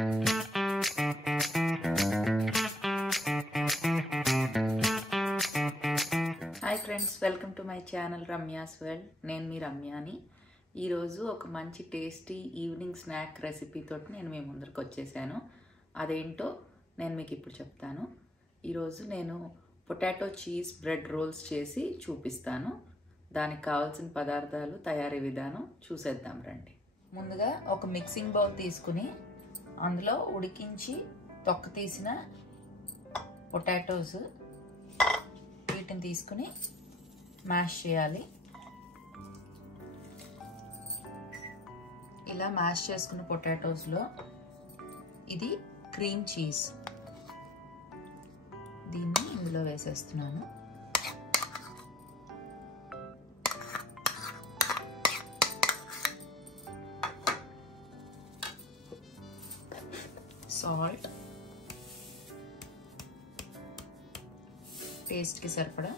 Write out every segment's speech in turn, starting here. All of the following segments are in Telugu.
Hi friends, welcome to my channel Ramya's world. నేను మీ రమ్యాని. ఈరోజు ఒక మంచి టేస్టీ ఈవినింగ్ స్నాక్ రెసిపీతో నేను మీ ముందరికి వచ్చేసాను. అదేంటో నేను మీకు ఇప్పుడు చెప్తాను. ఈరోజు నేను పొటాటో చీజ్ బ్రెడ్ రోల్స్ చేసి చూపిస్తాను. దానికి కావాల్సిన పదార్థాలు, తయారీ విధానం చూసేద్దాం రండి. ముందుగా ఒక మిక్సింగ్ బౌల్ తీసుకుని అందులో ఉడికించి తొక్క తీసిన పొటాటోస్ వీటిని తీసుకుని మ్యాష్ చేయాలి. ఇలా మ్యాష్ చేసుకున్న పొటాటోస్లో ఇది క్రీమ్ చీజ్, దీన్ని ఇందులో వేసేస్తున్నాను. సాల్ట్, టేస్ట్కి సరిపడా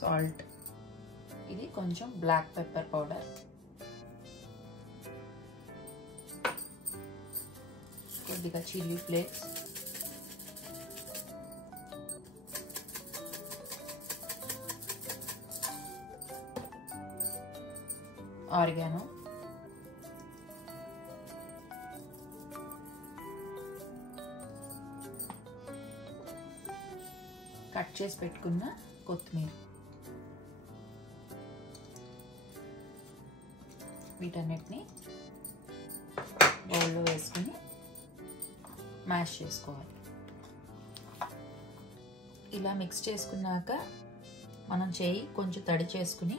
సాల్ట్, ఇది కొంచెం బ్లాక్ పెప్పర్ పౌడర్, కొద్దిగా చిల్లీ ఫ్లేక్స్, ఆరిగానో, కట్ చేసి పెట్టుకున్న కొత్తిమీర, వీటన్నిటిని బౌల్లో వేసుకుని మ్యాష్ చేసుకోవాలి. ఇలా మిక్స్ చేసుకున్నాక మనం చేయి కొంచెం తడి చేసుకుని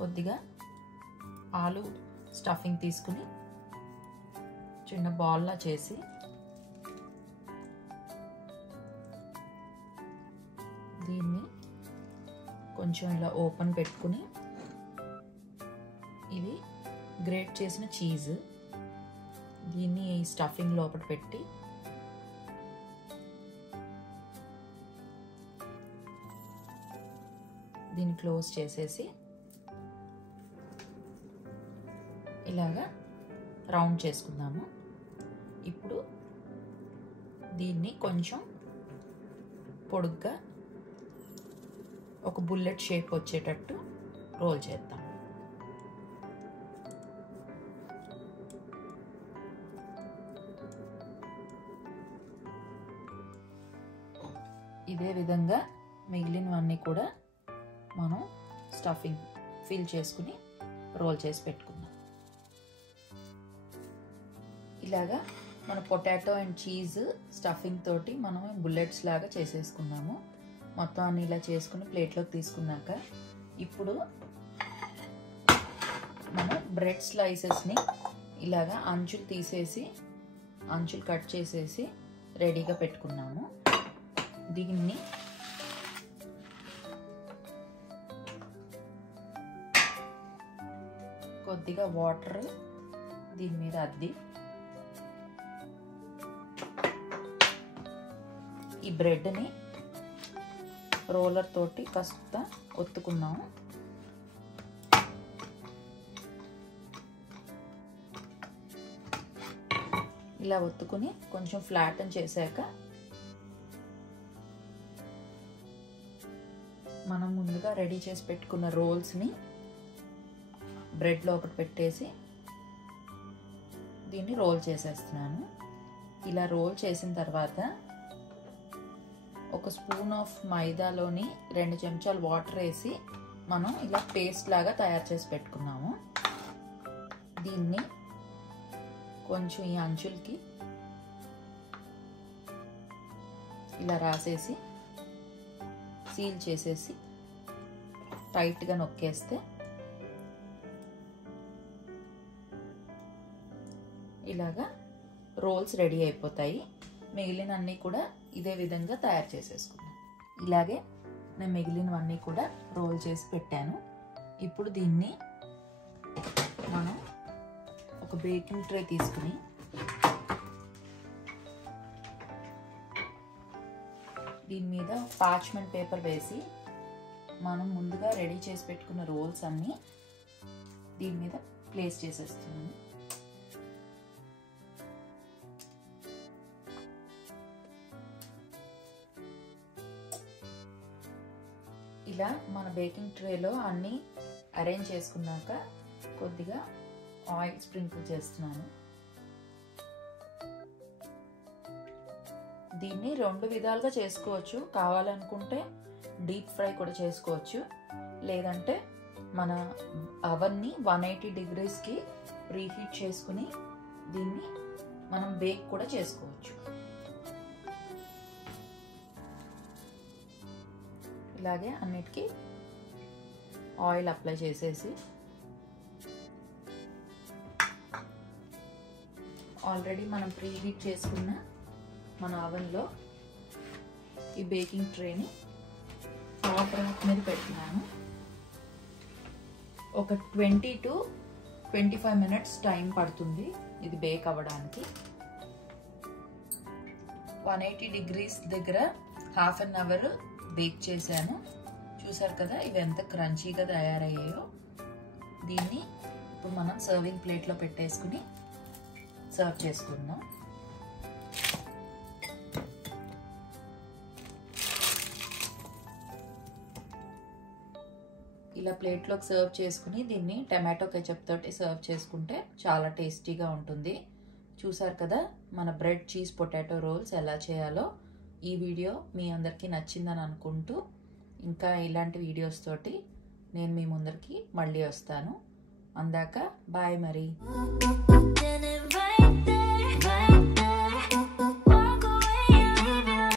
కొద్దిగా ఆలు స్టఫింగ్ తీసుకుని చిన్న బాల్లా చేసి దీన్ని కొంచెం ఇలా ఓపెన్ పెట్టుకుని ఇది గ్రేట్ చేసిన చీజ్, దీన్ని ఈ స్టఫింగ్ లోపల పెట్టి దీన్ని క్లోజ్ చేసేసి ఇలాగా రౌండ్ చేసుకుందాము. ఇప్పుడు దీన్ని కొంచెం పొడుగ్గా ఒక బుల్లెట్ షేప్ వచ్చేటట్టు రోల్ చేద్దాం. ఇదే విధంగా మిగిలినవన్నీ కూడా మనం స్టఫింగ్ ఫిల్ చేసుకుని రోల్ చేసి పెట్టుకుందాం. ఇలాగా మన పొటాటో అండ్ చీజ్ స్టఫింగ్ తోటి మనం బుల్లెట్స్ లాగా చేసేసుకున్నాము. మొత్తం అన్ని ఇలా చేసుకుని ప్లేట్లోకి తీసుకున్నాక ఇప్పుడు మనం బ్రెడ్ స్లైసెస్ని ఇలాగా అంచులు తీసేసి అంచులు కట్ చేసేసి రెడీగా పెట్టుకున్నాము. దీన్ని కొద్దిగా వాటర్ దీని మీద అద్ది ఈ బ్రెడ్ని రోలర్ తోటి కాస్త ఒత్తుకున్నాము. ఇలా ఒత్తుకుని కొంచెం ఫ్లాటన్ చేశాక మనం ముందుగా రెడీ చేసి పెట్టుకున్న రోల్స్ని బ్రెడ్ లోపల పెట్టేసి దీన్ని రోల్ చేసేస్తున్నాను. ఇలా రోల్ చేసిన తర్వాత ఒక స్పూన్ ఆఫ్ మైదాలోని 2 చెంచాలు వాటర్ వేసి మనం ఇలా పేస్ట్ లాగా తయారు చేసి పెట్టుకున్నాము. దీన్ని కొంచెం ఈ అంచులకి ఇలా రాసేసి సీల్ చేసేసి టైట్గా నొక్కేస్తే ఇలాగా రోల్స్ రెడీ అయిపోతాయి. మిగిలినవన్నీ కూడా ఇదే విధంగా తయారు చేసేసుకున్నాను. ఇలాగే నేను మిగిలినవన్నీ కూడా రోల్ చేసి పెట్టాను. ఇప్పుడు దీన్ని మనం ఒక బేకింగ్ ట్రే తీసుకుని దీని మీద పార్చ్మెంట్ పేపర్ వేసి మనం ముందుగా రెడీ చేసి పెట్టుకున్న రోల్స్ అన్నీ దీని మీద ప్లేస్ చేసేస్తున్నాను. ఇలా మన బేకింగ్ ట్రేలో అన్నీ అరేంజ్ చేసుకున్నాక కొద్దిగా ఆయిల్ స్ప్రింకిల్ చేస్తున్నాను. దీన్ని 2 విధాలుగా చేసుకోవచ్చు. కావాలనుకుంటే డీప్ ఫ్రై కూడా చేసుకోవచ్చు, లేదంటే మన అవన్నీ 180 degreesకి ప్రీహీట్ చేసుకుని దీన్ని మనం బేక్ కూడా చేసుకోవచ్చు. ఇలాగే అన్నిటికీ ఆయిల్ అప్లై చేసేసి ఆల్రెడీ మనం ప్రీహీట్ చేసుకున్న మన అవెన్లో ఈ బేకింగ్ ట్రేని హాట్ ర్యాక్ మీద పెడుతున్నాను. ఒక 20 to 25 minutes టైం పడుతుంది ఇది బేక్ అవ్వడానికి. 180 degrees దగ్గర హాఫ్ అన్ అవర్ బేక్ చేశాను. చూసారు కదా ఇవి ఎంత క్రంచీగా తయారయ్యాయో. దీన్ని ఇప్పుడు మనం సర్వింగ్ ప్లేట్లో పెట్టేసుకుని సర్వ్ చేసుకుందాం. ఇలా ప్లేట్లోకి సర్వ్ చేసుకుని దీన్ని టమాటో కెచప్ తోటి సర్వ్ చేసుకుంటే చాలా టేస్టీగా ఉంటుంది. చూసారు కదా మన బ్రెడ్ చీజ్ పొటాటో రోల్స్ ఎలా చేయాలో. ఈ వీడియో మీ అందరికీ నచ్చిందని అనుకుంటూ ఇంకా ఇలాంటి వీడియోస్ తోటి నేను మీ ముందరికి మళ్ళీ వస్తాను. అందాక బాయ్ మరి.